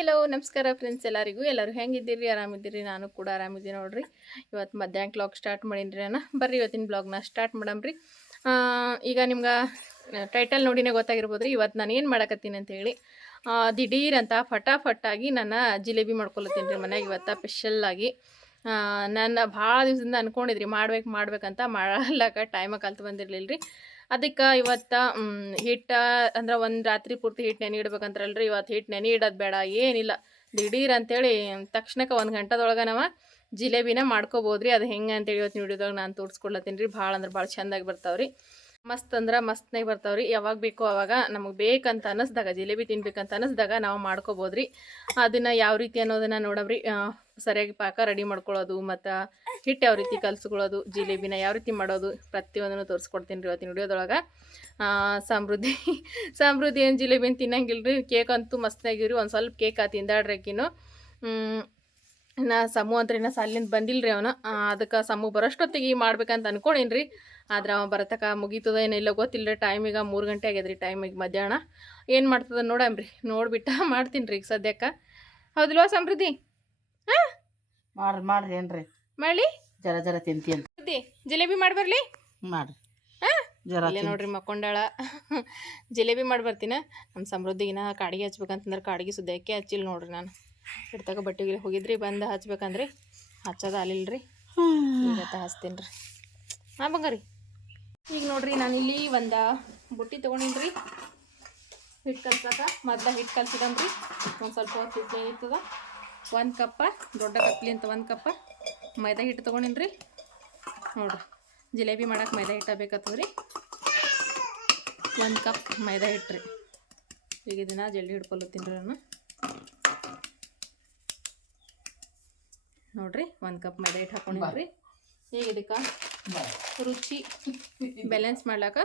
Hello ನಮಸ್ಕಾರ friends ಎಲ್ಲರಿಗೂ. ಎಲ್ಲರೂ ಹೆಂಗಿದ್ದೀರಿ? ಆರಾಮಿದ್ದೀರಿ? ನಾನು ಕೂಡ ಆರಾಮಿದ್ದೀನಿ ನೋಡ್ರಿ. ಇವತ್ತು ಮಧ್ಯಾಹ್ನ ಕ್ಲಾಕ್ ಸ್ಟಾರ್ಟ್ ಮಾಡೀನಿ ನಾನು ಬರ್ರಿ ಇವತ್ತಿನ ಬ್ಲಾಗ್ನ ಸ್ಟಾರ್ಟ್ ಮಾಡಮ್ರಿ. ಈಗ ನಿಮ್ಗೆ ಟೈಟಲ್ ನೋಡಿನೇ ಗೊತ್ತಾಗಿರ್ಬೋದು ರೀ ಇವತ್ತು ನಾನು ಏನು ಮಾಡಕತ್ತೀನಿ ಅಂತ ಹೇಳಿ ದಿಢೀರ್ ಅಂತ ಫಟಾಫಟ್ಟಾಗಿ ನಾನು ಜಿಲೇಬಿ ಮಾಡ್ಕೊಳತ್ತೀನಿ ರೀ ಮನ್ಯಾಗ ಇವತ್ತು ಸ್ಪೆಷಲ್ಲಾಗಿ ನಾನು ಭಾಳ ದಿವಸದಿಂದ ಅನ್ಕೊಂಡಿದ್ರಿ, ಮಾಡ್ಬೇಕು, ಮಾಡ್ಬೇಕಂತ. ಮಾಡಲಕ್ಕ ಟೈಮ ಕಲ್ತು ಬಂದಿರಲಿಲ್ಲ ರೀ ಅದಕ್ಕೆ ಇವತ್ತು ಹಿಟ್ಟು ಅಂದ್ರೆ ಒಂದು ರಾತ್ರಿ ಪೂರ್ತಿ ಹಿಟ್ಟು ನೆನೆ ಇಡ್ಬೇಕಂತಾರಲ್ರಿ. ಇವತ್ತು ಹಿಟ್ಟು ನೆನೆ ಇಡೋದು ಬೇಡ, ಏನಿಲ್ಲ. ದಿಢೀರ್ ಅಂತೇಳಿ ತಕ್ಷಣಕ್ಕೆ ಒಂದು ಗಂಟೆದೊಳಗೆ ನಾವು ಜಿಲೇಬಿನ ಮಾಡ್ಕೋಬೋದ್ರಿ. ಅದು ಹೆಂಗೆ ಅಂತೇಳಿ ಇವತ್ತು ವಿಡಿಯೋದಾಗ ನಾನು ತೋರಿಸ್ಕೊಡ್ಲತ್ತೀನಿ ರೀ. ಭಾಳ ಅಂದ್ರೆ ಭಾಳ ಚೆಂದಾಗಿ ಬರ್ತಾವ್ರಿ. ಮಸ್ತ್ ಅಂದ್ರೆ ಮಸ್ತ್ನಾಗ ಬರ್ತಾವ್ರಿ. ಯಾವಾಗ ಬೇಕೋ ಅವಾಗ ನಮಗೆ ಬೇಕಂತ ಅನ್ನಿಸ್ದಾಗ, ಜಿಲೇಬಿ ತಿನ್ಬೇಕಂತ ಅನ್ನಿಸ್ದಾಗ ನಾವು ಮಾಡ್ಕೋಬೋದ್ರಿ. ಅದನ್ನು ಯಾವ ರೀತಿ ಅನ್ನೋದನ್ನು ನೋಡಬ್ರಿ ಸರಿಯಾಗಿ ಪಾಕ ರೆಡಿ ಮಾಡ್ಕೊಳ್ಳೋದು ಮತ್ತು ಹಿಟ್ಟು ಯಾವ ರೀತಿ ಕಲ್ಸ್ಕೊಳ್ಳೋದು ಜಿಲೇಬಿನ ಯಾವ ರೀತಿ ಮಾಡೋದು ಪ್ರತಿಯೊಂದನ್ನು ತೋರಿಸ್ಕೊಡ್ತೀನಿ ರೀ ಇವತ್ತಿನ ವಿಡಿಯೋದೊಳಗೆ. ಸಮೃದ್ಧಿ ಸಮೃದ್ಧಿ ಏನು ಜಿಲೇಬಿನ ತಿನ್ನಂಗಿಲ್ಲ ರೀ ಕೇಕ್ ಅಂತೂ ಮಸ್ತಾಗಿವ್ರಿ ಒಂದು ಸ್ವಲ್ಪ ಕೇಕ್ ಆ ತಿಂದಾಡ್ರಕ್ಕಿನೂ ನಾ ಸಮೂ ಅಂತ ನಾ ಸಾಲಿಂದ ಬಂದಿಲ್ಲ ರೀ ಅವನು ಅದಕ್ಕೆ ಸಮು ಬರೋಷ್ಟೊತ್ತಿಗೆ ಮಾಡ್ಬೇಕಂತ ಅನ್ಕೊಂಡೇನಿ ರೀ ಆದ್ರೆ ಅವ ಬರತಕ್ಕ ಮುಗೀತದ ಏನಿಲ್ಲ ಗೊತ್ತಿಲ್ಲ ರೀ ಟೈಮ್ ಈಗ ಮೂರು ಗಂಟೆ ಆಗ್ಯದ ರೀ ಟೈಮ್ ಈಗ ಮಧ್ಯಾಹ್ನ. ಏನು ಮಾಡ್ತದ ನೋಡಮ್ರಿ ನೋಡ್ಬಿಟ್ಟ ಮಾಡ್ತೀನಿ ರೀ ಈಗ ಸದ್ಯಕ್ಕೆ. ಹೌದಿಲ್ವಾ ಸಮೃದ್ಧಿ? ಹಾಂ? ಮಾಡ್ರಿ ಮಾಡ್ರಿ ಏನ್ರಿ? ಮಾಡಲಿ? ಜರ ಜರ ತಿಂತಿ ಅಂತ. ಸಮೃದ್ಧಿ ಜಿಲೇಬಿ ಮಾಡಿ ಬರಲಿ? ಮಾಡ್ರಿ. ಇಲ್ಲೇ ನೋಡ್ರಿ ಮಕ್ಕೊಂಡಾಳ. ಜಿಲೇಬಿ ಮಾಡಿ ಬರ್ತೀನ. ನಮ್ಮ ಸಮೃದ್ಧಿಗಿನ ಕಾಡಿಗೆ ಹಚ್ಬೇಕಂತಂದ್ರೆ ಕಾಡಿಗೆ ಸುದ್ದಿ ಹಚ್ಚಿಲ್ಲ ನೋಡ್ರಿ ನಾನು. ಇಡ್ತಾಗ ಬಟ್ಟೆಗೆ ಹೋಗಿದ್ರಿ, ಬಂದು ಹಚ್ಬೇಕಂದ್ರಿ ಹಚ್ಚೋದು ಅಲ್ಲಿಲ್ಲ ರೀ ಇವತ್ತು ಹಚ್ತೀನಿ ರೀ ಹಾಂ ಬಂಗಾರಿ. ಈಗ ನೋಡ್ರಿ ಇಲ್ಲಿ ಒಂದು ಬುಟ್ಟಿ ತೊಗೊಂಡಿನಿ ರೀ ಹಿಟ್ಟು ಕಲ್ಸಾಕ ಮೊದಲ ಹಿಟ್ಟು ಕಲ್ಸಿದ್ರಿ ಒಂದು ಸ್ವಲ್ಪ ಹೊತ್ತು ಹಿಟ್ಟು ಒಂದು ಕಪ್ಪ, ದೊಡ್ಡ ಕಪ್ಲಿ ಅಂತ ಒಂದು ಕಪ್ಪ ಮೈದಾ ಹಿಟ್ಟು ತೊಗೊಂಡಿನಿ ರೀ ನೋಡ್ರಿ, ಜಿಲೇಬಿ ಮಾಡೋಕೆ ಮೈದಾ ಹಿಟ್ಟು ಬೇಕಾಗ್ತದೆ ರೀ ಒಂದು ಕಪ್ ಮೈದಾ ಹಿಟ್ಟು ರೀ ಈಗ ಇದನ್ನ ಜಲ್ದಿ ಹಿಡ್ಕೊಲತ್ತೀನಿ ರೀ ನಾನು. ನೋಡ್ರಿ ಒಂದು ಕಪ್ ಮೈದಾ ಹಿಟ್ಟು ಹಾಕೊಂಡಿದ್ರಿ ಈಗ ಇದಕ್ಕೆ ರುಚಿ ಬ್ಯಾಲೆನ್ಸ್ ಮಾಡ್ಲಾಕ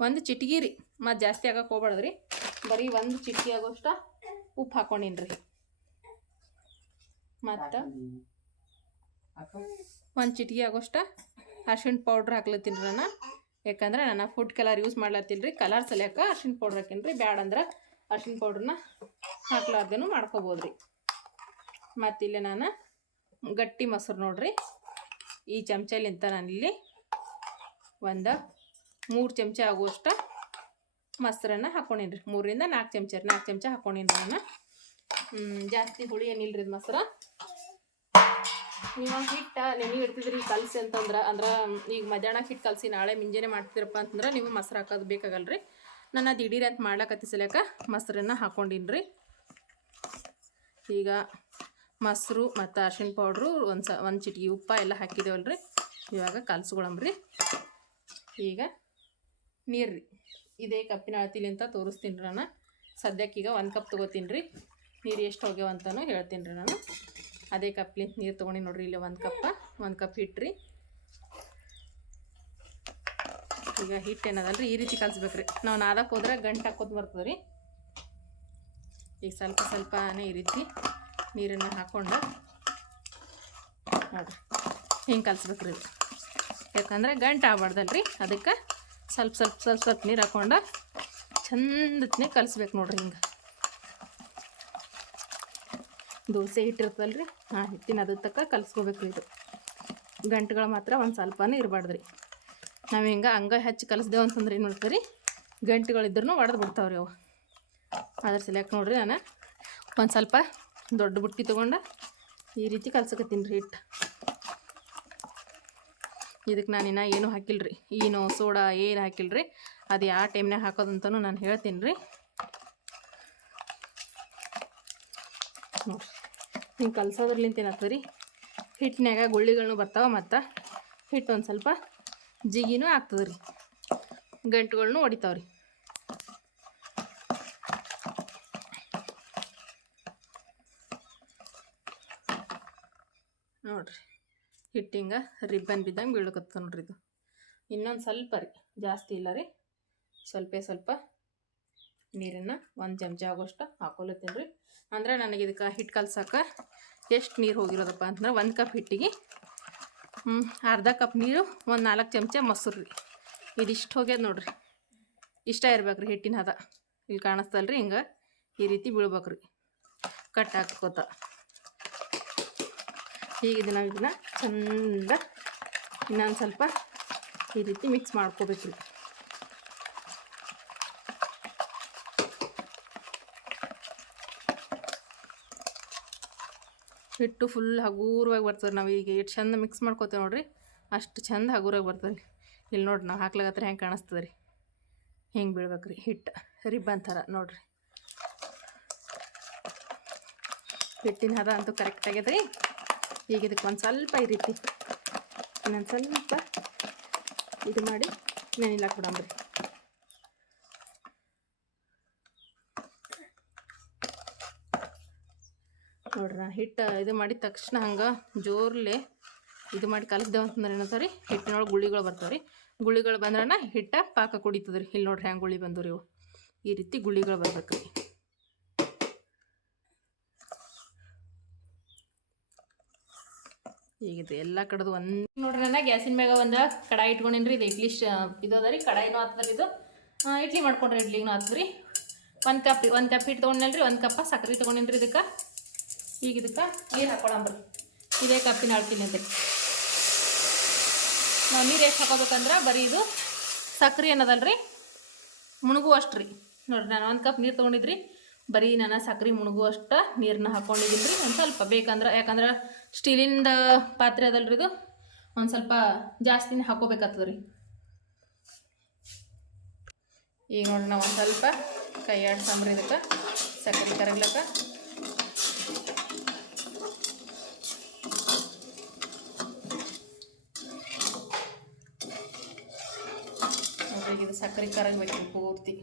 ಒಂದು ಚಿಟಿಗಿ ರೀ. ಮತ್ತು ಜಾಸ್ತಿ ಆಗಕ್ಕೆ ಹೋಗ್ಬಾರ್ದ್ರಿ. ಬರೀ ಒಂದು ಚಿಟಿಕಿ ಆಗೋಷ್ಟ ಉಪ್ಪು ಹಾಕೊಂಡಿನ್ರಿ ಮತ್ತು ಒಂದು ಚಿಟಿಗೆ ಆಗೋಷ್ಟ ಅರ್ಶಿಣ ಪೌಡ್ರ್ ಹಾಕ್ಲತ್ತೀನಿ ನಾನು ಯಾಕಂದ್ರೆ ನಾನು ಫುಡ್ ಕಲರ್ ಯೂಸ್ ಮಾಡ್ಲತ್ತೀನಿ ರೀ ಕಲರ್ ಸಲಿಯಾಕ ಅರ್ಶಿಣ ಪೌಡ್ರ್ ಹಾಕೀನಿ ರೀ ಬ್ಯಾಡ ಅಂದ್ರೆ ಅರ್ಶಿಣ ಪೌಡ್ರನ್ನ ಹಾಕ್ಲಾರ್ದೇನು ಮಾಡ್ಕೋಬೋದು ರೀ ಮತ್ತಿಲ್ಲಿ ನಾನು ಗಟ್ಟಿ ಮೊಸರು ನೋಡ್ರಿ. ಈ ಚಮಚಲಿಂತ ನಾನಿಲ್ಲಿ ಒಂದು ಮೂರು ಚಮಚ ಆಗುವಷ್ಟು ಮೊಸರನ್ನ ಹಾಕ್ಕೊಂಡಿನ್ರಿ ರೀ ಮೂರರಿಂದ ನಾಲ್ಕು ಚಮಚ ನಾಲ್ಕು ಚಮಚ ಹಾಕ್ಕೊಂಡೀನಿ ನಾನು. ಜಾಸ್ತಿ ಹುಳಿ ಏನಿಲ್ಲ ರೀ ಇದು ಮೊಸರು? ನೀವು ಹಿಟ್ಟು ನೆನೆ ಇಡ್ತಿದ್ರಿ ಕಲಸಿ ಅಂತಂದ್ರೆ, ಅಂದ್ರೆ ಈಗ ಮಧ್ಯಾಹ್ನ ಹಿಟ್ಟು ಕಲಸಿ ನಾಳೆ ಮುಂಜಾನೆ ಮಾಡ್ತಿದ್ರಪ್ಪ ಅಂತಂದ್ರೆ ನೀವು ಮೊಸರು ಹಾಕೋದು ಬೇಕಾಗಲ್ಲ ರೀ ನಾನು ದಿಢೀರ್ ಅಂತ ಮಾಡ್ಲಕತ್ತಿ ಸಲಕ ಮೊಸರನ್ನ ಹಾಕೊಂಡಿನ್ರಿ. ಈಗ ಮೊಸರು ಮತ್ತು ಅರ್ಶಿಣ ಪೌಡ್ರು ಒಂದು ಸ, ಒಂದು ಚಿಟಿಕೆ ಉಪ್ಪ ಎಲ್ಲ ಹಾಕಿದೇವಲ್ಲ ರೀ ಇವಾಗ ಕಲ್ಸ್ಕೊಳಮ್ರಿ. ಈಗ ನೀರು ರೀ ಇದೇ ಕಪ್ಪಿನ ಅಳತಿಲಿ ಅಂತ ತೋರಿಸ್ತೀನಿ ರೀ ನಾನು. ಸದ್ಯಕ್ಕೀಗ ಒಂದು ಕಪ್ ತೊಗೋತೀನಿ ರೀ. ನೀರು ಎಷ್ಟು ಹೋಗ್ಯಾವ ಅಂತಲೂ ಹೇಳ್ತೀನಿ ರೀ ನಾನು. ಅದೇ ಕಪ್ಲಿಂತ ನೀರು ತೊಗೊಂಡು ನೋಡ್ರಿ, ಇಲ್ಲಿ ಒಂದು ಕಪ್ಪ, ಒಂದು ಕಪ್ ಹಿಟ್ಟು ರೀ ಈಗ ಹಿಟ್ಟು ಏನದಲ್ಲ ರೀ ಈ ರೀತಿ ಕಲಿಸ್ಬೇಕ್ರಿ. ನಾವು ನಾದಕ್ಕೆ ಹೋದ್ರೆ ಗಂಟು ಹಾಕೋದು ಬರ್ತದೆ ರೀ ಈಗ ಸ್ವಲ್ಪ ಸ್ವಲ್ಪನೇ ಈ ರೀತಿ. ನೀರನ್ನು ಹಾಕ್ಕೊಂಡು ನೋಡ್ರಿ. ಹಿಂಗೆ ಕಲಿಸ್ಬೇಕ್ರಿ ರೀ ಯಾಕಂದ್ರೆ ಗಂಟು ಆಗ್ಬಾರ್ದಲ್ಲ ಅದಕ್ಕೆ ಸ್ವಲ್ಪ ಸ್ವಲ್ಪ ಸ್ವಲ್ಪ ಸ್ವಲ್ಪ ನೀರು ಹಾಕ್ಕೊಂಡು ಚಂದತ್ನೇ ಕಲಿಸ್ಬೇಕು ನೋಡ್ರಿ ಹಿಂಗೆ. ದೋಸೆ ಹಿಟ್ಟಿರ್ತಲ್ಲ ರೀ ಆ ಹಿಟ್ಟಿನ ಅದ್ರ ತಕ್ಕ ಕಲಿಸ್ಕೋಬೇಕು ಇದು. ಗಂಟುಗಳು ಮಾತ್ರ ಒಂದು ಸ್ವಲ್ಪನೇ ಇರಬಾರ್ದು ರೀ ನಾವು ಹಿಂಗೆ ಹಂಗ ಹಚ್ಚಿ ಕಲಿಸ್ದೇವು ಅಂತಂದ್ರೆ ಏನು ಮಾಡ್ತಾರೆ ಗಂಟುಗಳಿದ್ರೂ ಒಡೆದು ಬಿಡ್ತಾವ್ರಿ ಅವು. ಅದ್ರ ಸಲಕ್ಕೆ ನೋಡ್ರಿ ನಾನು. ಒಂದು ಸ್ವಲ್ಪ ದೊಡ್ಡ ಬುಟ್ಟಿ ತೊಗೊಂಡು ಈ ರೀತಿ ಕಲ್ಸಕತ್ತೀನಿ ರೀ ಹಿಟ್ಟು. ಇದಕ್ಕೆ ನಾನು ಏನೂ ಹಾಕಿಲ್ಲ ರೀ ಏನೋ ಸೋಡಾ ಏನು ಹಾಕಿಲ್ಲ ರೀ ಅದು ಯಾವ ಟೈಮ್ನಾಗ ಹಾಕೋದಂತನೂ ನಾನು ಹೇಳ್ತೀನಿ ರೀ. ನೋಡಿ ಹಿಂಗೆ ಕಲ್ಸೋದ್ರಲಿಂತ ಏನಾಗ್ತದೆ ರೀ ಹಿಟ್ಟಿನಾಗ ಗುಳ್ಳಿಗಳನ್ನೂ ಬರ್ತಾವೆ ಮತ್ತು ಹಿಟ್ಟು ಒಂದು ಸ್ವಲ್ಪ ಜಿಗಿನೂ ಆಗ್ತದೆ ರೀ, ಗಂಟುಗಳ್ನು ಹೊಡಿತಾವೆ ರೀ ನೋಡ್ರಿ ಹಿಟ್ಟಿಂಗ ರಿಬ್ಬನ್ ಬಿದ್ದಂಗೆ ಬೀಳಕತ್ತ ನೋಡ್ರಿ ಇದು. ಇನ್ನೊಂದು ಸ್ವಲ್ಪ ರೀ, ಜಾಸ್ತಿ ಇಲ್ಲ ರೀ. ಸ್ವಲ್ಪ ಸ್ವಲ್ಪ ನೀರನ್ನು ಒಂದು ಚಮಚ ಆಗೋಷ್ಟು ಹಾಕೊಲತ್ತೀನಿ ರೀ. ಅಂದ್ರೆ ನನಗೆ ಇದಕ್ಕೆ ಹಿಟ್ಟು ಕಲ್ಸಕ್ಕೆ ಎಷ್ಟು ನೀರು ಹೋಗಿರೋದಪ್ಪ ಅಂತಂದ್ರೆ ಒಂದು ಕಪ್ ಹಿಟ್ಟಿಗೆ ಅರ್ಧ ಕಪ್ ನೀರು, ಒಂದು ನಾಲ್ಕು ಚಮಚ ಮೊಸರು ರೀ. ಇದಿಷ್ಟು ಹೋಗ್ಯದ ನೋಡ್ರಿ. ಇಷ್ಟ ಇರ್ಬೇಕು ರೀ ಹಿಟ್ಟಿನ ಹದ. ಇಲ್ಲಿ ಕಾಣಿಸ್ತಲ್ರಿ ಹಿಂಗೆ ಈ ರೀತಿ ಬೀಳ್ಬೇಕು ರೀ ಕಟ್ ಹಾಕ್ಕೋತ. ಈಗ ಇದನ್ನ ಇದನ್ನ ಚಂದ ಇನ್ನೊಂದು ಸ್ವಲ್ಪ ಈ ರೀತಿ ಮಿಕ್ಸ್ ಮಾಡ್ಕೋಬೇಕು ಹಿಟ್ಟು ಫುಲ್ ಹಗೂರವಾಗಿ ಬರ್ತದೆ. ನಾವು ಈಗ ಎಷ್ಟು ಚಂದ ಮಿಕ್ಸ್ ಮಾಡ್ಕೋತೇವೆ ನೋಡ್ರಿ. ಅಷ್ಟು ಚಂದ ಹಗೂರಾಗಿ ಬರ್ತದೆ. ಇಲ್ಲಿ ನೋಡ್ರಿ ನಾವು ಹಾಕ್ಲಾಗತ್ತರ ಹೆಂಗೆ ಕಾಣಿಸ್ತದೆ ರೀ ಹೆಂಗೆ ಬೀಳ್ಬೇಕು ರೀ ಹಿಟ್ಟು. ರಿಬ್ಬನ್ ಥರ ನೋಡ್ರಿ. ಹಿಟ್ಟಿನ ಹದ ಅಂತೂ ಕರೆಕ್ಟ್ ಆಗ್ಯದ ರೀ. ಈಗ ಇದಕ್ಕೆ ಒಂದು ಸ್ವಲ್ಪ ಈ ರೀತಿ ಇನ್ನೊಂದು ಸ್ವಲ್ಪ ಇದು ಮಾಡಿ ನೆನಿಲ್ಲ ಬಿಡಂಬ್ರಿ ನೋಡ್ರಿ, ಹಿಟ್ಟು ಇದು ಮಾಡಿದ ತಕ್ಷಣ ಹಂಗೆ ಜೋರ್ಲೆ ಇದು ಮಾಡಿ ಕಲಿಸ್ದೇವು ಅಂತಂದ್ರೆ ಏನಂತಾರೆ ರೀ? ಹಿಟ್ಟಿನೊಳಗೆ ಗುಳಿಗಳು ಬರ್ತಾವೆ ರೀ. ಗುಳಿಗಳು ಬಂದ್ರೆ ಹಿಟ್ಟ ಪಾಕ ಕುಡಿತದ್ರಿ. ಇಲ್ಲಿ ನೋಡ್ರಿ ಹೆಂಗೆ ಗುಳಿ ಬಂದವು ಇವು. ಈ ರೀತಿ ಗುಳಿಗಳು ಬರ್ಬೇಕು ರೀ ಈಗಿದು ಎಲ್ಲ ಕಡೆದು ಒಂದು ನೋಡ್ರಿ ನನ್ನ, ಗ್ಯಾಸಿನ ಮ್ಯಾಗ ಒಂದು ಕಡಾಯಿ ಇಟ್ಕೊಂಡಿನ್ರಿ, ಇದು ಇಡ್ಲಿ ಶ, ಇದು ಅದ ರೀ, ಕಡಾಯಿನೂ ಆಗ್ತದೆ ಇದು. ಇಡ್ಲಿ ಮಾಡ್ಕೊಂಡ್ರಿ, ಇಡ್ಲಿನೂ ಆತದ್ರಿ. ರೀ ಒಂದು ಕಪ್ ರೀ ಒಂದು ಕಪ್ ಹಿಟ್ಟು ತೊಗೊಂಡಲ್ರಿ ಒಂದು ಕಪ್ಪ ಸಕ್ಕರೆ ತೊಗೊಂಡಿನ್ರಿ ಇದಕ್ಕೆ. ಈಗ ಇದಕ್ಕೆ ನೀರು ಹಾಕೊಳಂಬ್ರಿ ಇದೇ ಕಪ್ಪಿನ ಅಳ್ತೀನಿ ಅಂತ ನಾವು ನೀರು ಎಷ್ಟು ಹಾಕೋಬೇಕಂದ್ರೆ, ಬರೀ ಇದು ಸಕ್ಕರೆ ಏನದಲ್ರಿ ಮುಣುಗು ಅಷ್ಟು ರೀ ನೋಡ್ರಿ, ನಾನು ಒಂದು ಕಪ್ ನೀರು ತೊಗೊಂಡಿದ್ರಿ. ಬರೀ ನಾನು ಸಕ್ರೆ ಮುಣಗುವಷ್ಟು ನೀರನ್ನ ಹಾಕ್ಕೊಂಡಿದ್ದೀನಿ ರೀ ಒಂದು ಸ್ವಲ್ಪ ಬೇಕಂದ್ರೆ ಯಾಕಂದ್ರೆ ಸ್ಟೀಲಿಂದ ಪಾತ್ರೆ ಅದಲ್ರಿ ಇದು, ಒಂದು ಸ್ವಲ್ಪ ಜಾಸ್ತಿನೇ ಹಾಕೋಬೇಕಾಗ್ತದೆ ರೀ ಈಗ ನೋಡಿ ನಾವು ಒಂದು ಸ್ವಲ್ಪ ಕೈ ಆಡ್ಸಂಬ್ರಿ ಇದಕ್ಕೆ ಸಕ್ಕರೆ ಕರಗ್ಲಕ್ಕ. ಇದು ಸಕ್ಕರೆ ಕರಗಬೇಕು ಪೂರ್ತಿ.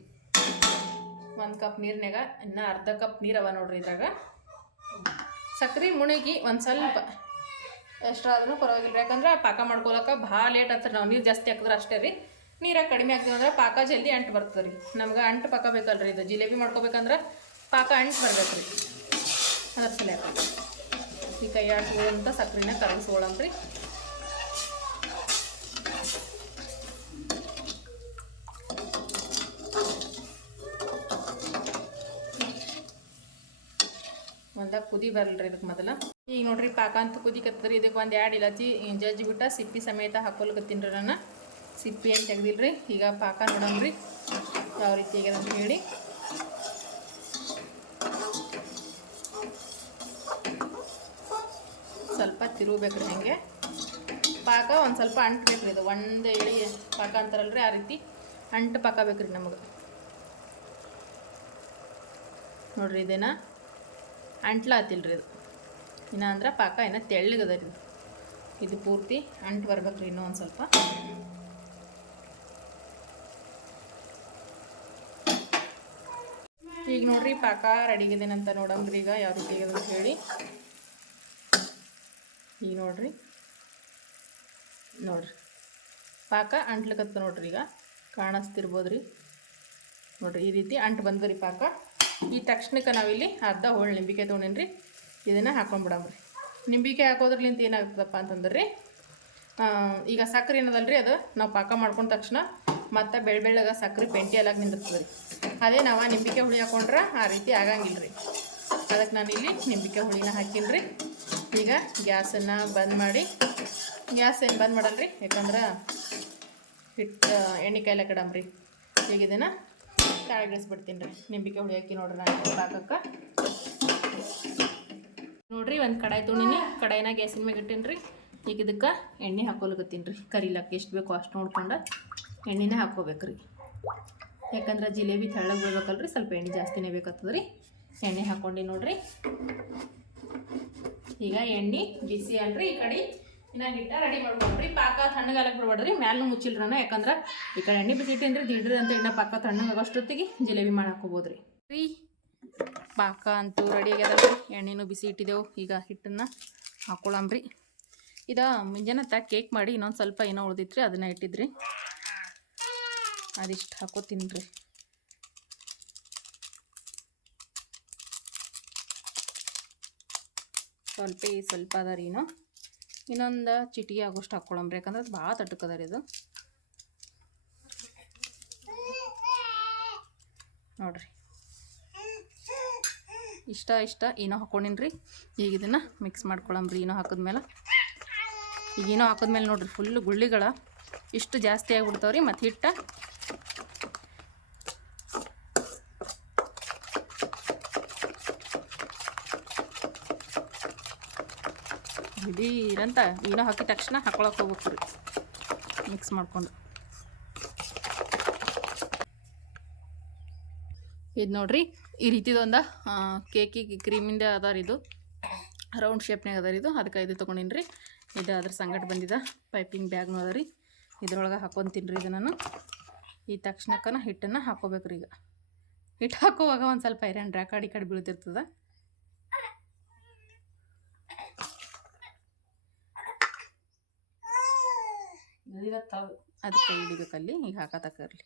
ಒಂದು ಕಪ್ ನೀರಿನಾಗ ಇನ್ನು ಅರ್ಧ ಕಪ್ ನೀರು ಅವ ನೋಡ್ರಿ ಇದ್ರಾಗ. ಸಕ್ರೆ ಮುಣಗಿ ಒಂದು ಸ್ವಲ್ಪ ಎಷ್ಟಾದ್ರೂ ಪರವಾಗಿಲ್ಲ ಯಾಕಂದ್ರೆ ಪಾಕ ಮಾಡ್ಕೊಳಕ್ಕೆ ಭಾಳ ಲೇಟ್ ಆಗ್ತದೆ ನಾವು. ನೀರು ಜಾಸ್ತಿ ಹಾಕಿದ್ರೆ ಅಷ್ಟೇ ರೀ. ನೀರಾಗ ಕಡಿಮೆ ಆಗ್ತದೆ ಅಂದ್ರೆ ಪಾಕ ಜಲ್ದಿ ಅಂಟು ಬರ್ತದೆ ರೀ. ನಮ್ಗೆ ಅಂಟು ಪಾಕ ಬೇಕಲ್ರಿ ಇದು. ಜಿಲೇಬಿ ಮಾಡ್ಕೋಬೇಕಂದ್ರೆ ಪಾಕ ಅಂಟು ಬರ್ಬೇಕು ರೀ ಅದ್ರ ಸಲ ಈ ಕೈ ಆಡ್ಸ್ಕೊಳ್ಳೋಂಥ ಸಕ್ಕರೆನ ಕರಗಿಸ್ಕೊಳ್ಳಂತ್ರಿ ಕುದಿ ಬರಲ್ರಿ ಇದಕ್ಕೆ ಮೊದಲ. ಈಗ ನೋಡ್ರಿ ಪಾಕ ಅಂತ ಕುದಿಕತ್ತದ್ರಿ ಇದಕ್ಕೆ ಒಂದು ಎರಡು ಇಲಾಚಿ ಜಜ್ಜಿ ಬಿಟ್ಟ, ಸಿಪ್ಪಿ ಸಮೇತ ಹಾಕೊಲ್ಕತ್ತೀನಿ ರೀ ನಾನು. ಸಿಪ್ಪಿ ಏನು ತೆಗ್ದಿಲ್ರಿ, ಈಗ ಪಾಕ ನೋಡಮ್ರಿ ಯಾವ ರೀತಿ ಆಗ್ಯದ ಅಂತ ಹೇಳಿ. ಸ್ವಲ್ಪ ತಿರುಗಬೇಕ್ರಿ ಹಾಗೆ. ಪಾಕ ಒಂದು ಸ್ವಲ್ಪ ಅಂಟು ಬೇಕ್ರಿ ಇದು. ಒಂದು ಎಳಿ ಪಾಕ ಅಂತಾರಲ್ರಿ ಆ ರೀತಿ. ಅಂಟು ಪಾಕ ಬೇಕ್ರಿ ನಮಗೆ. ನೋಡ್ರಿ ಇದೇನಾ? ಅಂಟ್ಲಾತಿಲ್ರಿ ಇದು. ಇನ್ನು ಅಂದ್ರೆ ಪಾಕ ಇನ್ನ ತೆಳ್ಳಗದ ರೀ. ಇದು. ಪೂರ್ತಿ ಅಂಟು ಬರ್ಬೇಕು ರೀ ಇನ್ನೂ ಒಂದು ಸ್ವಲ್ಪ. ಈಗ ನೋಡ್ರಿ ಪಾಕ ರೆಡಿಗಿದೇನಂತ ನೋಡಂಬ್ರಿ ಈಗ ಯಾವ ರೀತಿ ಅಂತ ಹೇಳಿ. ಈಗ ನೋಡ್ರಿ. ನೋಡ್ರಿ. ಪಾಕ ಅಂಟ್ಲಕತ್ತ ನೋಡ್ರಿ ಈಗ. ಕಾಣಿಸ್ತಿರ್ಬೋದ್ರಿ. ನೋಡ್ರಿ ಈ ರೀತಿ ಅಂಟು ಬಂದ್ರಿ ಪಾಕ. ಈ ತಕ್ಷಣಕ್ಕೆ ನಾವಿಲ್ಲಿ ಅರ್ಧ ಹೋಳು ನಿಂಬಿಕಾಯಿ ತೊಗೊಂಡೇನ್ರಿ? ಇದನ್ನು ಹಾಕೊಂಡ್ಬಿಡಮ್ರಿ ನಿಂಬಿಕೆ ಹಾಕೋದ್ರಲಿಂತ ಏನಾಗ್ತದಪ್ಪ ಅಂತಂದ್ರೆ ರೀ ಈಗ ಸಕ್ಕರೆ ಏನದಲ್ರಿ ಅದು? ನಾವು ಪಾಕ ಮಾಡ್ಕೊಂಡ ತಕ್ಷಣ ಮತ್ತು ಬೆಳ್ ಬೆಳ್ಳಗೆ ಸಕ್ಕರೆ ಪೆಂಟಿ ಎಲ್ಲ ನಿಂದಿರ್ತದೆ ರೀ ಅದೇ ನಾವು ನಿಂಬಿಕೆ ಹುಳಿ ಹಾಕೊಂಡ್ರೆ ಆ ರೀತಿ ಆಗಂಗಿಲ್ಲ ರೀ ಅದಕ್ಕೆ ನಾನು ಇಲ್ಲಿ ನಿಂಬಿಕೆ ಹುಳಿನ ರೀ ಈಗ ಗ್ಯಾಸನ್ನು ಬಂದ್ ಮಾಡಿ, ಗ್ಯಾಸ್ ಏನು ಬಂದ್ ಮಾಡಲ್ರಿ? ಯಾಕಂದ್ರೆ ಹಿಟ್ಟು ಎಣ್ಣೆ ಕಾಯಿಲೆ ಕಡಂಬ್ರಿ ಈಗ ಇದನ್ನು ತಾಳಿಗಿಳಿಸ್ಬಿಡ್ತೀನಿ ರೀ. ನಿಂಬಿಕೆ ಹುಳಿ ಹಾಕಿ ನೋಡ್ರಿ ನಾನು ಪಾಕಕ್ಕೆ ನೋಡ್ರಿ ಒಂದು ಕಡಾಯಿ ತೊಗೊಂಡಿನಿ. ಕಡಾಯಿನ ಗ್ಯಾಸಿನ ಮ್ಯಾಗ ಇಟ್ಟೀನಿ ರೀ. ಈಗ ಇದಕ್ಕೆ ಎಣ್ಣೆ ಹಾಕೊಲಕತ್ತೀನಿ ರೀ. ಕರಿಲಕ್ಕ ಎಷ್ಟು ಬೇಕೋ ಅಷ್ಟು ನೋಡ್ಕೊಂಡು ಎಣ್ಣೆನೇ ಹಾಕ್ಕೋಬೇಕು ರೀ. ಯಾಕಂದ್ರೆ ಜಿಲೇಬಿ ತೆಳ್ಳಗೆ ಬೀಳ್ಬೇಕಲ್ರಿ ಸ್ವಲ್ಪ ಎಣ್ಣೆ ಜಾಸ್ತಿನೇ ಬೇಕಾಗ್ತದೆ ರೀ. ಎಣ್ಣೆ ಹಾಕ್ಕೊಂಡು ನೋಡ್ರಿ. ಈಗ ಎಣ್ಣೆ ಬಿಸಿ ಅಲ್ರಿ ಈ ಕಡೆ. ಇನ್ನ ಹಿಟ್ಟ ರೆಡಿ ಮಾಡ್ಕೊಂಡ್ರಿ ಪಾಕ ತಣ್ಣಗಾಲಕ್ಕೆ ಬಿಡ್ಬೇಡ್ರಿ. ಮ್ಯಾಲೂ ಮುಚ್ಚಿಲ್ರನ, ಯಾಕಂದ್ರೆ ಈ ಕಡೆ ಎಣ್ಣೆ ಬಿಸಿ ಅಂದ್ರೆ ದಿಡ್ರಿ ಅಂತ ಇನ್ನ ಪಾಕ ತಣ್ಣಗಾಗೋಷ್ಟೊತ್ತಿಗೆ ಜಿಲೇಬಿ ಮಾಡಾಕೋಬೋದ್ರಿ ರೀ, ಪಾಕ ಅಂತೂ ರೆಡಿ ಆಗ್ಯದಲ್ರಿ ಎಣ್ಣೆನೂ ಬಿಸಿ ಇಟ್ಟಿದ್ದೆವು ಈಗ ಹಿಟ್ಟನ್ನು ಹಾಕೊಳಂಬ್ರಿ. ಇದು ಮುಂಜಾನೆ ತ ಕೇಕ್ ಮಾಡಿ ಇನ್ನೊಂದು ಸ್ವಲ್ಪ ಏನೋ ಉಳ್ದಿತ್ರಿ, ಅದನ್ನ ಇಟ್ಟಿದ್ರಿ. ಅದಿಷ್ಟು ಹಾಕೋತೀನಿ ರೀ ಸ್ವಲ್ಪ ಸ್ವಲ್ಪ ಅದ ರೀ ಇನ್ನೊಂದು ಚಿಟಿಗೆ ಆಗೋಷ್ಟು ಹಾಕ್ಕೊಳಂಬ್ರಿ ಯಾಕಂದ್ರೆ ಭಾಳ ತಟ್ಟಕದ ಇದು ನೋಡ್ರಿ. ಇಷ್ಟ ಇಷ್ಟ, ಏನೋ ಹಾಕ್ಕೊಂಡಿನ್ರಿ ಈಗ ಇದನ್ನು ಮಿಕ್ಸ್ ಮಾಡ್ಕೊಳಮ್ರಿ ಏನೋ ಹಾಕಿದ್ಮೇಲೆ. ಈಗ ಏನೋ ಹಾಕಿದ್ಮೇಲೆ ನೋಡ್ರಿ ಫುಲ್ ಗುಳ್ಳಿಗಳ ಇಷ್ಟು ಜಾಸ್ತಿ ಆಗಿಬಿಡ್ತಾವ್ರಿ, ಮತ್ತು ಹಿಟ್ಟ ಇಡೀರಂತ ಏನೋ ಹಾಕಿದ ತಕ್ಷಣ ಹಾಕೊಳಕ್ಕೆ ಹೋಗ್ಬೇಕು ರೀ ಮಿಕ್ಸ್ ಮಾಡ್ಕೊಂಡು. ಇದು ನೋಡ್ರಿ, ಈ ರೀತಿದೊಂದು ಕೇಕಿಗೆ ಕ್ರೀಮಿಂದ ಅದ ರೀ ಇದು ರೌಂಡ್ ಶೇಪ್ನಾಗ ಅದ ರೀ ಇದು. ಅದಕ್ಕೆ ಇದು ತೊಗೊಂಡಿನಿ ರೀ ಇದು ಅದ್ರ ಸಂಗಟ ಬಂದಿದ ಪೈಪಿಂಗ್ ಬ್ಯಾಗ್ನು ಅದ ರೀ. ಇದ್ರೊಳಗೆ ಹಾಕೊತೀನಿ ರೀ ಇದು ನಾನು. ಈ ತಕ್ಷಣಕ್ಕನ ಹಿಟ್ಟನ್ನು ಹಾಕೋಬೇಕು ರೀ ಈಗ. ಹಿಟ್ಟು ಹಾಕೋವಾಗ ಒಂದು ಸ್ವಲ್ಪ ಐರನ್ ಆ ಕಡೆ ಈ ಕಡೆ ಬೀಳ್ತಿರ್ತದ. ಅದಕ್ಕೆ ಹಿಡಿಬೇಕಲ್ಲಿ ಈಗ ಹಾಕತಕ್ಕರ್ಲಿ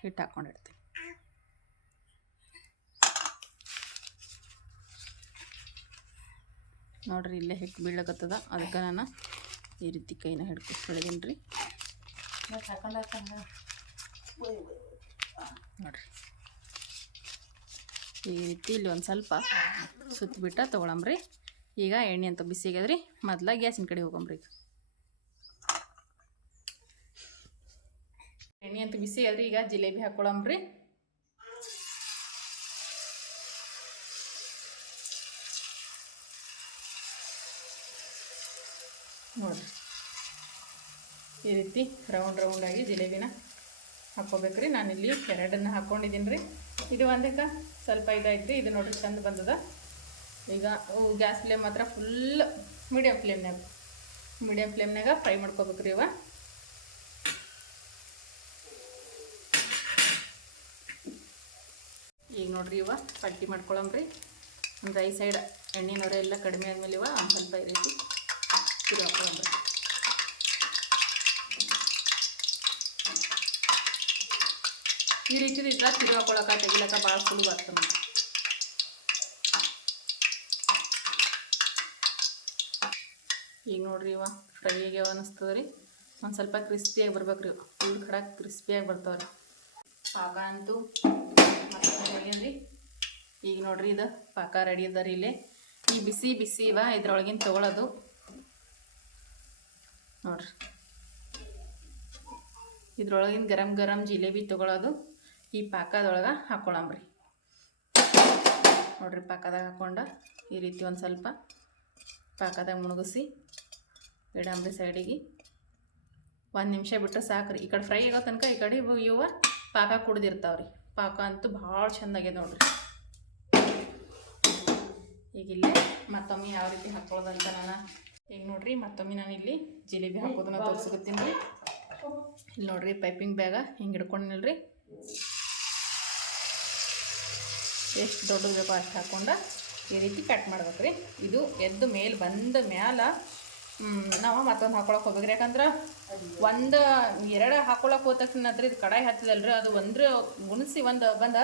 ಹಿಟ್ಟು ಹಾಕೊಂಡಿರ್ತೀನಿ ನೋಡ್ರಿ ಇಲ್ಲೇ ಹಿಟ್ಟು ಬೀಳಕತ್ತದ. ಅದಕ್ಕೆ ನಾನು ಈ ರೀತಿ ಕೈನ ಹಿಡ್ಕೊಳ್ದೇನ್ರಿ ನೋಡ್ರಿ. ಈ ರೀತಿ ಇಲ್ಲಿ ಒಂದು ಸ್ವಲ್ಪ ಸುತ್ತಿಬಿಟ್ಟು ತೊಗೊಳಂಬ್ರಿ. ಈಗ ಎಣ್ಣೆ ಅಂತ ಬಿಸಿ ಆಗ್ಯದ್ರಿ, ಮೊದ್ಲ ಗ್ಯಾಸಿನ ಕಡೆ ಹೋಗಂಬ್ರಿ ಈಗ. ಎಣ್ಣೆ ಅಂತ ಬಿಸಿ ಆಗ್ಯದ್ರಿ, ಈಗ ಜಿಲೇಬಿ ಹಾಕೊಳಂಬ್ರಿ. ನೋಡ್ರಿ. ಈ ರೀತಿ ರೌಂಡ್ ರೌಂಡಾಗಿ ಜಿಲೇಬಿನ ಹಾಕ್ಕೋಬೇಕ್ರಿ ನಾನಿಲ್ಲಿ ಎರಡನ್ನ ಹಾಕ್ಕೊಂಡಿದ್ದೀನಿ ರೀ ಇದು ಒಂದಕ್ಕೆ ಸ್ವಲ್ಪ ಇದಾಯ್ತು. ಇದು ನೋಡ್ರಿ, ಚಂದ ಬಂದದ. ಈಗ ಗ್ಯಾಸ್ ಫ್ಲೇಮ್ ಮಾತ್ರ ಫುಲ್ ಮೀಡಿಯಮ್ ಫ್ಲೇಮ್ನಾಗ ಮೀಡಿಯಮ್ ಫ್ಲೇಮ್ನಾಗ ಫ್ರೈ ಮಾಡ್ಕೋಬೇಕ್ರಿ ಇವ. ಈಗ ನೋಡ್ರಿ ಇವ ಪಟ್ಟಿ ಮಾಡ್ಕೊಳಂಬ್ರಿ. ಒಂದು ಐ ಸೈಡ್ ಎಣ್ಣೆ ನೊರೆ ಎಲ್ಲ ಕಡಿಮೆ ಆದಮೇಲೆ ಇವ ಸ್ವಲ್ಪ ಈ ರೀತಿ ತಿರು ಈ ರೀತಿ ಇದ್ರ ತಿರು ಹಾಕೊಳಕ ತೆಗಿಲಕ್ಕ ಭಾಳ ಸುಲಭ ಆಗ್ತದೆ ನಮಗೆ ಈಗ ನೋಡ್ರಿ ಇವ ಫ್ರೈ ಅನಿಸ್ತದೆ ರೀ. ಒಂದು ಸ್ವಲ್ಪ ಕ್ರಿಸ್ಪಿಯಾಗಿ ಬರ್ಬೇಕು ರೀ ಫುಲ್ ಖಡಕ್ ಕ್ರಿಸ್ಪಿಯಾಗಿ ಬರ್ತಾವ್ರಿ ಪಾಕ ಅಂತೂ ರೀ ಈಗ ನೋಡ್ರಿ ಇದು ಪಾಕ ರೆಡಿ ಅದ ರೀ ಇಲ್ಲಿ. ಈ ಬಿಸಿ ಬಿಸಿ ಇವ, ಇದ್ರೊಳಗಿನ ತಗೊಳ್ಳೋದು ನೋಡ್ರಿ. ಇದ್ರೊಳಗಿನ ಗರಂ ಗರಂ ಜಿಲೇಬಿ ತಗೊಳ್ಳೋದು ಈ ಪಾಕದೊಳಗೆ ಹಾಕೊಳಂಬ್ರಿ ನೋಡ್ರಿ ಪಾಕದಾಗ ಹಾಕ್ಕೊಂಡ ಈ ರೀತಿ ಒಂದು ಸ್ವಲ್ಪ ಪಾಕದಾಗ ಮುಣಗಿಸಿ ಇಡಂಬ್ರಿ ಸೈಡಿಗೆ ಒಂದು ನಿಮಿಷ ಬಿಟ್ಟರೆ ಸಾಕು ರೀ ಈ ಕಡೆ ಫ್ರೈ ಆಗೋ ತನಕ ಈ ಕಡೆ ಇವು ಪಾಕ ಕುಡ್ದಿರ್ತಾವ್ರಿ. ಪಾಕ ಅಂತೂ ಭಾಳ ಚಂದ ಆಗ್ಯದ ನೋಡ್ರಿ. ಈಗ ಮತ್ತೊಮ್ಮೆ ಯಾವ ರೀತಿ ಹಾಕೊಳ್ಳೋದಂತ ನಾನು ಈಗ ನೋಡ್ರಿ, ಮತ್ತೊಮ್ಮೆ ನಾನು ಇಲ್ಲಿ ಜಿಲೇಬಿ ಹಾಕೋದನ್ನ ತೋರಿಸ್ಕೊತೀನಿ ರೀ. ಇಲ್ಲಿ ನೋಡ್ರಿ ಪೈಪಿಂಗ್ ಬ್ಯಾಗ ಹಿಂಗೆ ಹಿಡ್ಕೊಂಡಿಲ್ರಿ ಎಷ್ಟು ದೊಡ್ಡದು ಬೇಕೋ ಅಷ್ಟು ಹಾಕ್ಕೊಂಡು ಈ ರೀತಿ ಕಟ್ ಮಾಡ್ಬೇಕು ರೀ ಇದು ಎದ್ದು ಮೇಲೆ ಬಂದ ಮ್ಯಾಲ ನಾವು ಮತ್ತೊಂದು ಹಾಕೊಳಕ್ಕೆ ಹೋಗ್ಬೇಕ್ರಿ. ಯಾಕಂದ್ರೆ ಒಂದು, ಎರಡು ಹಾಕೊಳಕ್ಕೆ ಹೋದ ತಕ್ಷಣ ಇದು ಕಡಾಯಿ ಹತ್ತಿದಲ್ರಿ ಅದು ಒಂದ್ರ ಗುಣಿಸಿ ಒಂದು, ಬಂದು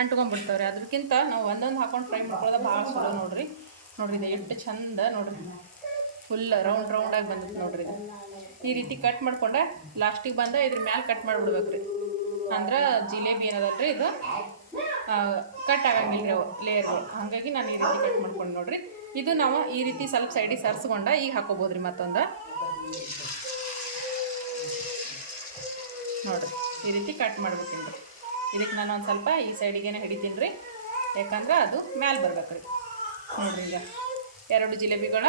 ಅಂಟ್ಕೊಂಡ್ಬಿಡ್ತಾವ್ರಿ ಅದಕ್ಕಿಂತ ನಾವು ಒಂದೊಂದು ಹಾಕೊಂಡು ಫ್ರೈ ಮಾಡ್ಕೊಳ್ಳೋದು ಭಾಳ ಚಲೋ ನೋಡ್ರಿ. ನೋಡ್ರಿ ಇದು ಎಷ್ಟು ಚಂದ ನೋಡ್ರಿ. ಫುಲ್ ರೌಂಡ್ ರೌಂಡಾಗಿ ಬಂದಿತ್ತು ನೋಡ್ರಿ ಇದು. ಈ ರೀತಿ ಕಟ್ ಮಾಡ್ಕೊಂಡೆ ಲಾಸ್ಟಿಗೆ ಬಂದ ಇದ್ರ ಮ್ಯಾಲೆ ಕಟ್ ಮಾಡಿಬಿಡ್ಬೇಕು ರೀ ಅಂದ್ರೆ ಜಿಲೇಬಿ ಏನದಲ್ರಿ ಇದು? ಕಟ್ ಆಗಂಗಿಲ್ಲ ರೀ ಅವು ಲೇಯರ್ಗಳು ಹಾಗಾಗಿ ನಾನು ಈ ರೀತಿ ಕಟ್ ಮಾಡ್ಕೊಂಡು ನೋಡ್ರಿ. ಇದು ನಾವು ಈ ರೀತಿ ಸ್ವಲ್ಪ ಸೈಡಿಗೆ ಸರಿಸ್ಕೊಂಡ ಈಗ ಹಾಕೋಬೋದು ರೀ ಮತ್ತೊಂದು. ನೋಡ್ರಿ, ಈ ರೀತಿ ಕಟ್ ಮಾಡ್ಬಿಡ್ತೀನಿ ರೀ. ಇದಕ್ಕೆ ನಾನು ಒಂದು ಸ್ವಲ್ಪ ಈ ಸೈಡಿಗೇನೆ ಹಿಡಿತೀನಿ ರೀ. ಯಾಕಂದ್ರೆ ಅದು ಮ್ಯಾಲೆ ಬರ್ಬೇಕು ರೀ. ನೋಡ್ರಿ ಈಗ ಎರಡು ಜಿಲೇಬಿಗಳ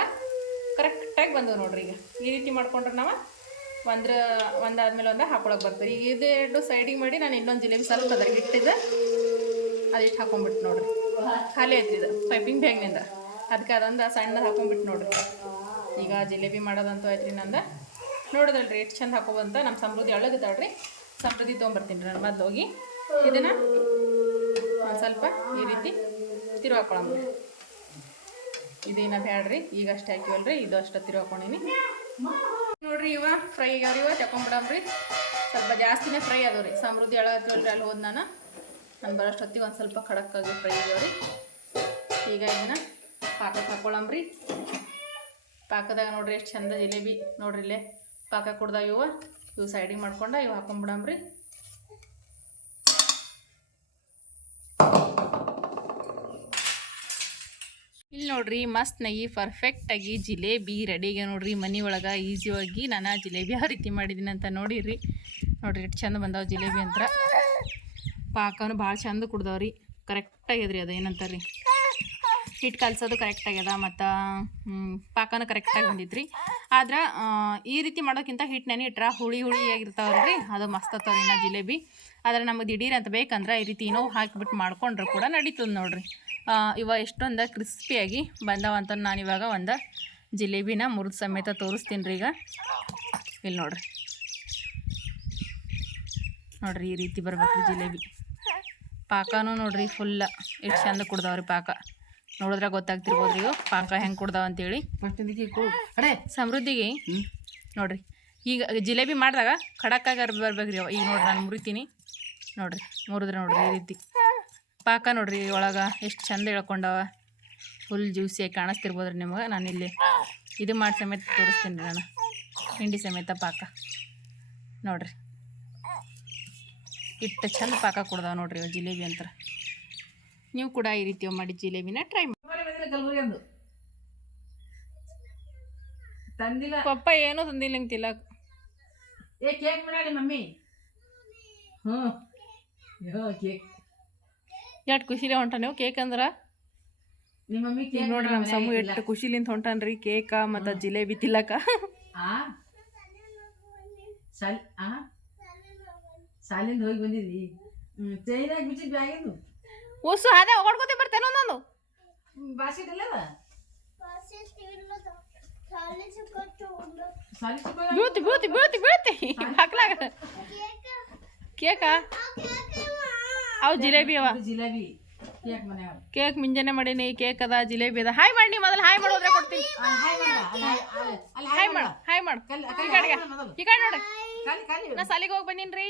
ಕರೆಕ್ಟಾಗಿ ಬಂದವು ನೋಡ್ರಿ ಈಗ. ಈ ರೀತಿ ಮಾಡ್ಕೊಂಡ್ರೆ ನಾವು ಒಂದ್ರ, ಒಂದಾದ್ಮೇಲೆ ಒಂದು ಹಾಕೊಳಕ್ಕೆ ಇದು ಎರಡು ಸೈಡಿಗೆ ಮಾಡಿ ನಾನು ಇನ್ನೊಂದು ಜಿಲೇಬಿ ಸ್ವಲ್ಪ ಅದ್ರಾಗ ಇಟ್ಟಿದ್ದೆ. ಅದು ಇಟ್ಟು ಹಾಕೊಂಡ್ಬಿಟ್ಟು ನೋಡ್ರಿ. ಖಾಲಿ ಐತಿ ಇದು, ಪೈಪಿಂಗ್ ಬ್ಯಾಗ್ನಿಂದ. ಅದಕ್ಕೆ ಅದೊಂದು ಸಣ್ಣದು ಹಾಕೊಂಡ್ಬಿಟ್ಟು ನೋಡ್ರಿ. ಈಗ ಜಿಲೇಬಿ ಮಾಡೋದಂತೂ ಆಯ್ತು ರೀ ನಂದು. ನೋಡಿದ್ರಲ್ರಿ ಎಷ್ಟು ಚಂದ ಹಾಕೋಬಂತ. ನಮ್ಮ ಸಮೃದ್ಧಿ ಅಳಗದಾಳ್ರಿ ಸಮೃದ್ಧಿ ತೊಗೊಂಬರ್ತೀನಿ ರೀ ನಾನು ಮೊದಲು ಹೋಗಿ. ಇದನ್ನು ಒಂದು ಸ್ವಲ್ಪ ಈ ರೀತಿ ತಿರು ಹಾಕೊಳಂಬ್ರಿ ಇದೇನ ಬ್ಯಾಡ್ರಿ, ಈಗ ಆಯ್ತವಲ್ಲ ರೀ ಇದು ಅಷ್ಟು ತಿರು ಹಾಕೊಂಡೀನಿ ನೋಡ್ರಿ ಇವ ಫ್ರೈ ಆಗ್ಯಾವ ಇವ ತಕೊಂಬಿಡಮ್ರಿ ಸ್ವಲ್ಪ ಜಾಸ್ತಿನೇ ಫ್ರೈ ಅದಾವ್ರಿ ಸಮೃದ್ಧಿ ಅಳಗತ್ತೀವಲ್ರಿ ಅಲ್ಲಿ ಹೋದ್ ನಾನು. ನಾನು ಬರೋಷ್ಟೊತ್ತಿಗೆ ಒಂದು ಸ್ವಲ್ಪ ಖಡಕ್ಕಾಗಿ ಫ್ರೈ ರೀ ಈಗ ಇದನ್ನು ಪಾಕಕ್ಕೆ ಹಾಕ್ಕೊಳ್ಳಂಬ್ರಿ ಪಾಕದಾಗ ನೋಡ್ರಿ ಎಷ್ಟು ಚಂದ ಜಿಲೇಬಿ ನೋಡ್ರಿ ಇಲ್ಲೇ. ಪಾಕ ಕುಡ್ದಾವ ಇವ, ಇವು ಸೈಡಿಗೆ ಮಾಡ್ಕೊಂಡು ಇವು ಹಾಕೊಂಬಿಡಂಬ್ರಿ. ಇಲ್ಲಿ ನೋಡ್ರಿ ಮಸ್ತ್ ನಗಿ ಪರ್ಫೆಕ್ಟಾಗಿ ಜಿಲೇಬಿ ರೆಡಿಗೆ ನೋಡ್ರಿ. ಮನೆ ಒಳಗೆ ಈಸಿಯಾಗಿ ನಾನು ಜಿಲೇಬಿ ಯಾವ ರೀತಿ ಮಾಡಿದ್ದೀನಿ ಅಂತ ನೋಡಿರಿ ನೋಡ್ರಿ ಎಷ್ಟು ಚಂದ ಬಂದಾವ ಜಿಲೇಬಿ ಅಂತ ಪಾಕನು ಭಾಳ ಚಂದ ಕುಡ್ದವ್ರಿ. ಕರೆಕ್ಟಾಗ್ಯದ್ರಿ ಅದು ಏನಂತಾರೆ ರೀ ಹಿಟ್ಟು ಕಲ್ಸೋದು ಕರೆಕ್ಟ್ ಆಗ್ಯದ ಮತ್ತು ಪಾಕನೂ ಕರೆಕ್ಟಾಗಿ ಬಂದಿದ್ರಿ ಆದ್ರೆ ಈ ರೀತಿ ಮಾಡೋಕ್ಕಿಂತ ಹಿಟ್ಟು ನೆನೆ ಇಟ್ರೆ ಹುಳಿ ಹುಳಿ ಆಗಿರ್ತಾವಲ್ರಿ ಅದು ಮಸ್ತ್ ಅತ್ತವ್ರಿ ನಾ ಜಿಲೇಬಿ. ಆದ್ರೆ ನಮಗೆ ದಿಢೀರ್ ಅಂತ ಬೇಕಂದ್ರೆ ಈ ರೀತಿ ಏನೋ ಹಾಕಿಬಿಟ್ಟು ಮಾಡ್ಕೊಂಡ್ರೆ ಕೂಡ ನಡೀತದೆ ನೋಡ್ರಿ. ಇವ ಎಷ್ಟೊಂದು ಕ್ರಿಸ್ಪಿಯಾಗಿ ಬಂದವಂತ ನಾನು ಇವಾಗ ಒಂದು ಜಿಲೇಬಿನ ಮುರಿದ ಸಮೇತ ತೋರಿಸ್ತೀನಿ ರೀ ಈಗ. ಇಲ್ಲಿ ನೋಡ್ರಿ. ನೋಡ್ರಿ ಈ ರೀತಿ ಬರ್ಬೇಕು ಜಿಲೇಬಿ. ಪಾಕನೂ ನೋಡ್ರಿ ಫುಲ್ಲ ಎಷ್ಟು ಚಂದ ಕುಡ್ದಾವ್ರಿ ಪಾಕ. ನೋಡಿದ್ರೆ ಗೊತ್ತಾಗ್ತಿರ್ಬೋದ್ರಿ ಇವು. ಪಾಕ ಹೆಂಗೆ ಕುಡ್ದಾವ ಅಂತೇಳಿ. ಸಮೃದ್ಧಿಗೆ. ನೋಡ್ರಿ. ಈಗ ಜಿಲೇಬಿ ಮಾಡಿದಾಗ ಖಡಕ್ಕಾಗಿ ಬರ್ಬೇಕ್ರಿ ಅವ ಈಗ ನೋಡ್ರಿ ನಾನು ಮುರಿತೀನಿ. ನೋಡ್ರಿ ಮುರಿದ್ರೆ ನೋಡ್ರಿ ಈ ರೀತಿ. ಪಾಕ ನೋಡ್ರಿ ಒಳಗೆ ಎಷ್ಟು ಚಂದ ಇಳ್ಕೊಂಡವ ಫುಲ್ ಜ್ಯೂಸಿಯಾಗಿ ಕಾಣಿಸ್ತಿರ್ಬೋದ್ರಿ ನಿಮಗೆ. ನಾನು ಇಲ್ಲಿ ಇದು ಮಾಡಿ ಸಮೇತ ತೋರಿಸ್ತೀನಿ ರೀ ನಾನು. ಹಿಂಡಿ ಸಮೇತ ಪಾಕ. ನೋಡ್ರಿ. ಇಟ್ಟು ಚಂದ ಪಾಕ ಕೊಡ್ದಾವ ನೋಡ್ರಿ ಇವ ಜಿಲೇಬಿ ಅಂತ ನೀವು ಕೂಡ ಈ ರೀತಿ ಮಾಡಿ ಜಿಲೇಬಿನ ಟ್ರೈ ಮಾಡಿ. ತಂದಿಲ್ಲ. ಪಪ್ಪ ಏನೂ ತಂದಿಲ್ಲ ಅಂತಿಲ್ಲ ಏ ಕೇಕ್ ಮಾಡಿ ಮಮ್ಮಿ. ಹ್ಞೂ. ಕೇಕ್. ಎಷ್ಟು ಖುಷಿಲೇ ಹೊಂಟ ನೀವು ಕೇಕ್ ಅಂದ್ರೆ? ನಿಮ್ಮ ಮಮ್ಮಿ ಕೇಕ್ ನೋಡ್ರಿ ನಮ್ಮ ಸಮೂ ಎಷ್ಟು ಖುಷಿಲಿಂದ ಹೊಂಟಾನ್ರಿ ಕೇಕ ಮತ್ತು ಜಿಲೇಬಿ ತಿಲ್ಲಕ ಆ? ಸಾಲಿ ಆ? ಸಾಲಿಂದ ಹೋಗಿ ಬಂದಿದ್ವಿ ಹ್ಞೂ ಚೈನಾಗ ಬಿಟ್ಟಿದ್ ಬ್ಯಾಗಿಂದು ಉಸು ಅದೇ ಹೊಡ್ಕೋತಿ ಬರ್ತೇನೆ ಒಂದೊಂದು ಬಾಸಿಟ್ ಅಲ್ಲ ಸಾಲಿ ಚಿಕ್ಕ ಬೀಳ್ತಿ ಬೀಳ್ತಿ ಬೀಳ್ತಿ ಬೀಳ್ತಿ ಬಾಕ್ಲಾಗ ಕೇಕ ಅವು ಜಿಲೇಬಿ ಅವ ಜಿಲೇಬಿ ಕೇಕ್ ಮನ್ಯಾಗ ಕೇಕ್ ಮುಂಜಾನೆ ಮಾಡೀನಿ ಕೇಕ್ ಅದ ಜಿಲೇಬಿ ಅದ ಹಾಯ್ ಮಾಡಿ ಮೊದಲು ಹಾಯ್ ಮಾಡೋದ್ರೆ ಕೊಡ್ತೀನಿ ಹಾಯ್ ಮಾಡ ಅಲ್ಲಿ ಅಲ್ಲಿ- ಅಲ್ಲಿ ಹಾಯ್ ಮಾಡು ಹಾಯ್ ಮಾಡು ಕಲ್ ಈ ಕಲ್ ಕಡೆಗೆ ಮೊದಲು ಈ ಕಡೆ ನೋಡಿ ಕಲಿ ಕಲಿ ನಾ ಸಾಲಿಗೆ ಹೋಗಿ ಬಂದೀನಿ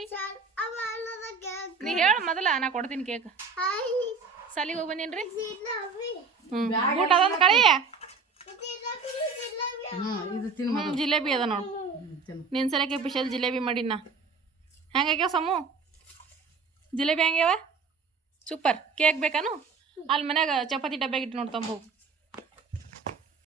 ನೀ ಹೇಳು ಮೊದಲ ನಾ ಕೊಡ್ತೀನಿ ಕೇಕ್. ಸಾಲಿಗೆ ಹೋಗಿ ಬಂದಿನ್ರಿ? ರೀ ಹ್ಞೂ ಊಟ ಅದೊಂದು ಕಳಿ. ಹ್ಞೂ ಜಿಲೇಬಿ ಅದ ನೋಡು. ನಿನ್ನ ಸಲಕ್ಕೆ ಸ್ಪೆಷಲ್ ಜಿಲೇಬಿ ಮಾಡಿನ ಹೆಂಗಾಗ್ಯಾವ ಸಮು? ಜಿಲೇಬಿ ಹೆಂಗ್ಯಾವ ಸೂಪರ್. ಕೇಕ್ ಬೇಕಾನು? ಅಲ್ಲಿ ಮನ್ಯಾಗ ಚಪಾತಿ ಡಬ್ಬೆಗಿಟ್ಟು ಇಟ್ಟು ನೋಡ್ತಂಬು